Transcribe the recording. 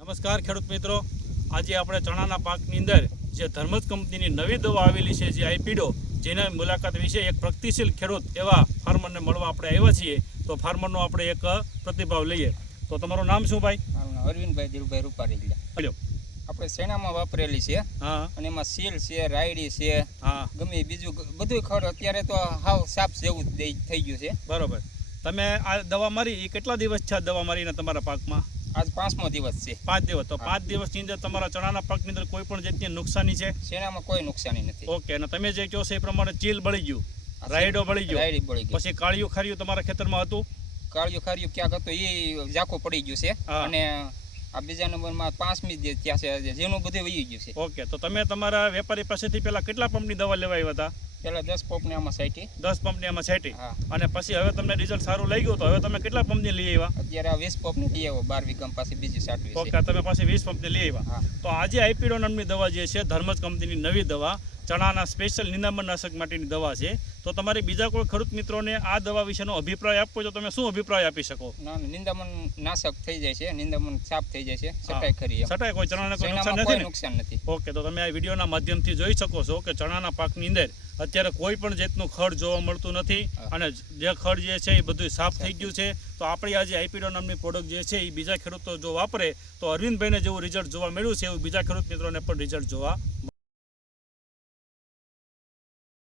નમસ્કાર ખેડૂત મિત્રો, આજે આપણે ચણાના પાકની અંદર જે ધર્મજ કંપનીની નવી દવા આવેલી છે જે આઈપીડો, જેના મુલાકાત વિશે એક પ્રગતિશીલ ખેડૂત એવા ફાર્મરને મળવા આપણે આવ્યા છીએ. તો ફાર્મરનો આપણે એક પ્રતિભાવ લઈએ. તો તમારું નામ શું ભાઈ? મારું નામ અરવિંદભાઈ ધીરુભાઈ રૂપારેલિયા. બોલો. આપણે શેણામાં વાપરેલી છે. હા. અને એમાં સીલ છે, રાયડી છે, હા, ગમે બીજું બધું ખડ અત્યારે તો હાવ સાપ જેવું થઈ ગયું છે. બરોબર. તમે આ દવા મારી એ કેટલા દિવસ છે? આ દવા મારીને તમારા પાકમાં આજ 5મો દિવસ છે. 5 દિવસ. તો 5 દિવસની અંદર તમારા ચણાના પાકની અંદર કોઈ પણ જાતની નુકસાની છે? શેણામાં કોઈ નુકસાની નથી. ઓકે. અને તમે જે કહો છો એ પ્રમાણે ચીલ બળી ગયું, રાયડો બળી ગયો, રાયડી બળી ગઈ, પછી કાળિયું ખારિયું તમારા ખેતરમાં હતું? કાળિયું ખારિયું ક્યાંક હતું એ ઝાખું પડી ગયું છે. હા. અને આ બીજા નંબરમાં 5મી જે ત્યાં છે જેનું બધું વહી ગયું છે. ઓકે. તો તમે તમારા વેપારી પાસેથી પહેલા કેટલા પંપની દવા લેવા આવ્યા હતા? પેલા 10 પંપને આમાં સાઈટી. 10 પંપની આમાં છાંટી. હા. અને પછી હવે તમને રિઝલ્ટ સારું લઈ ગયું તો હવે તમે કેટલા પંપની લઈ આવ્યા? અત્યારે આ 20 પંપને લઈ આવ્યો. 12 વીઘામાં પાસે બીજી સાટવી છે. ઓકે. તમે પાસે 20 પંપની લઈ આવ્યા. હા. તો આજે આઈપીડો નામની દવા જે છે ધર્મજ કંપનીની નવી દવા, ચણાના સ્પેશિયલ નિંદામણનાશક માટેની દવા છે. તો તમારે બીજા કોઈ ખેડૂત મિત્રોને આ દવા વિશેનો અભિપ્રાય આપવો તો તમે શું અભિપ્રાય આપી શકો? ના, નિંદામણ નાશક થઈ જાય છે, નિંદામણ સાફ થઈ જાય છે, સટાઈ ખરી. છતાંય કોઈ ચણાને કોઈ નુકસાન કોઈ નથી ને? નુકસાન નથી. ઓકે. તો તમે આ વિડીયોના માધ્યમથી જોઈ શકો છો કે ચણાના પાકની અંદર અત્યારે કોઈ પણ જાતનું ખડ જોવા મળતું નથી. અને જે ખડ જે છે એ બધું સાફ થઈ ગયું છે. તો આપણી આજે આઈપીડો નામની પ્રોડક્ટ જે છે એ બીજા ખેડૂતો જો વાપરે તો અરવિંદભાઈને જેવું રિઝલ્ટ જોવા મળ્યું છે એવું બીજા ખેડૂત મિત્રોને પણ રિઝલ્ટ જોવા